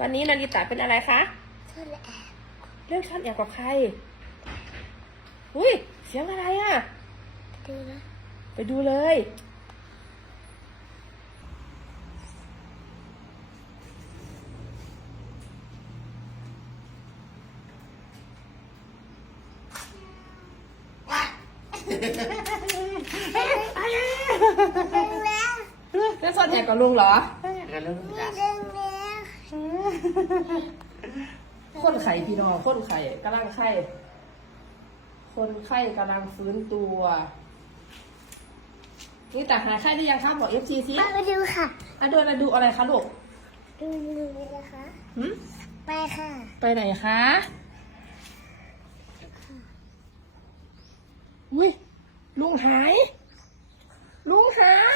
วันนี้นาริตะเป็นอะไรคะซ่อนแอบเรื่องซ่อนแอบกับใคร อุ้ยเสียงอะไรอะ่ะ ดูนะไปดูเลยดึงแล้วเรื่องซ่อนแอบกับลุงเหรอกันแล้วไม่ดึงแล้ว คนไข่พี่น้องคนไข่กำลังไข่ คนไข้กำลังฟื้นตัว นี่แต่หายไข้ได้ยังครับบอกเอฟซีซิมาดูค่ะอะดูอะไรดูอะไรคะลูกดูดูเลยนะคะหึไปค่ะ ไปไหนคะอุ้ยลุงหาย ลุงหาย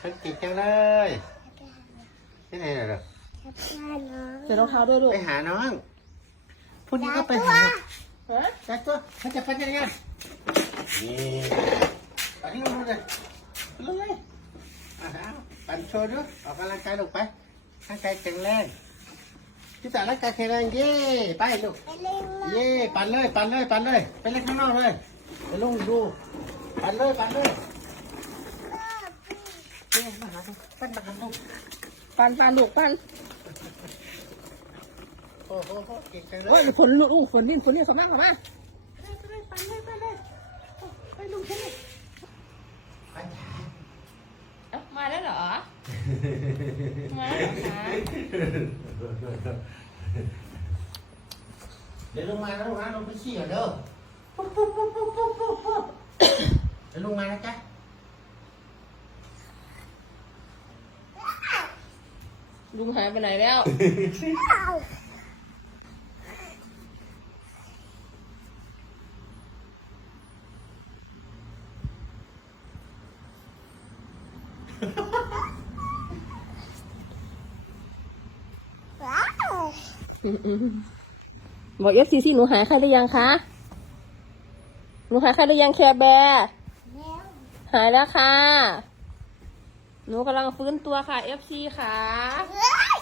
ฉันติดจังเลยที่ไหนเหรอจับได้น้องเดี๋ยวรองเท้าด้วยลูกไปหาน้องพรุ่งนี้ก็ไปหาฮะจัดตัวเขาจะไปยังไงนี่อันนี้ดูเลยดูเลยอะเอาปั่นโชว์ดูออกกำลังกายลงไปร่างกายแข็งแรง ที่ต่ร่างกายแข็งแรงเย่ไปลูกไปเล่นนะเย่ปั่นเลยปั่นเลยปั่นเลยไปเล่นข้างนอกเลยไปลงดูปั่นเลยปั่นเลยเย่มาหาดูปั่นมาหาดูปันปันลูกปันโอ้โหเก่งจังเลโอ้ยยฝนลูกฝนดินฝนดินเขานั่งเขามาปั่นเลยปั่นเลยไปลุงฉันเลยไปเอ้ามาแล้วเหรอมาแล้วเหรอคะ เดี๋ยวลงมาแล้วลงมาลงไปขี้ก่อนเด้อปุ๊บปุ๊บปุ๊บปุ๊บปุ๊บปุ๊บปุ๊บเดี๋ยวลงมานะจ๊ะลุงหายไปไหนแล้วอ้าว ว้าว บอกเอฟซีซีหนูหายใครหรือยังคะ หนูหายใครหรือยังแคร์แบร์แล้วหายแล้วค่ะ หนูกำลังฟื้นตัวค่ะเอฟซีค่ะเฮ้ย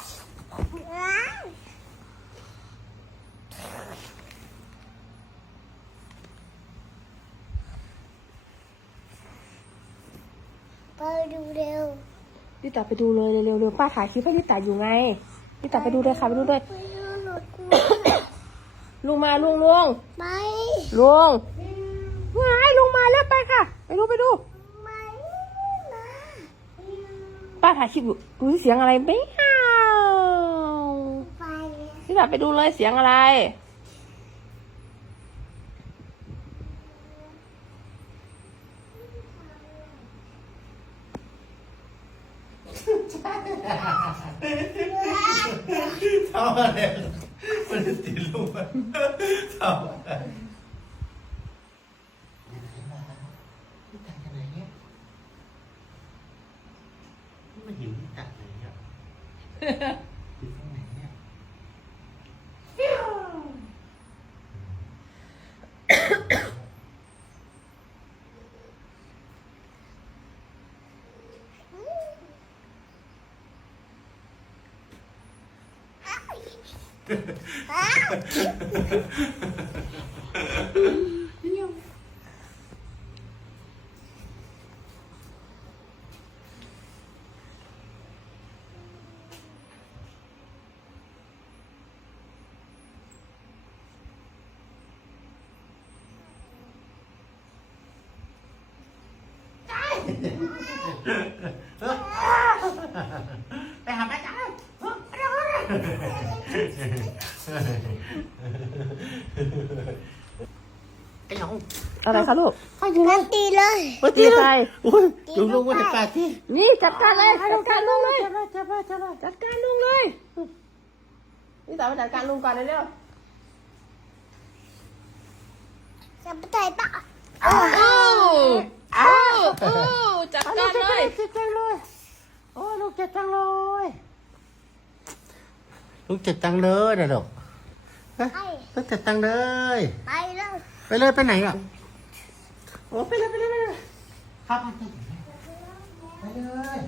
ว้าวไปดูเร็วลิตาไปดูเลยเร็วๆเร็วป้าถ่ายคลิปให้ลิตาอยู่ไงลิตาไปดูเลยค่ะไปดูเลยไปดูหนูกลัว ลุงมาลุงลุงไปลุงว้ายลุงมาแล้วไปค่ะ ไปดูไปดูไปนะป้าถ่ายคลิปอยู่ดูเสียงอะไรไม่เอาไปเลยลิตาไปดูเลยเสียงอะไรทำอะไร มันจะติดลงมาทำอะไรนี่ตายกันไหนเนี่ยนี่มันหิวนี่ตัดไหนเนี่ยอยู่ตรงไหนเนี่ย อ้ ไอ้หยองอะไรคะลูกมันตีเลยมาตีใครอุ้ยลุงลุงมาเห็นปลาที่นี่จัดการเลยจัดการลุงเลยจับเลยจับเลยจับเลยจัดการลุงเลย นี่ตาไปจัดการลุงก่อนเลยเร็วจะไปถ่ายปะอ้าวอ้าวอ้าวจัดการเลยเจ็บจังเลยโอ้ยลูกเจ็บจังเลยลูกเจ็บจังเลยนะลูกฮะ ไปลูกเจ็บจังเลย ไปเลยฮไปเลยไปไหนอะโอ้ไปเลยไปเลยไปเลยครับไปเลย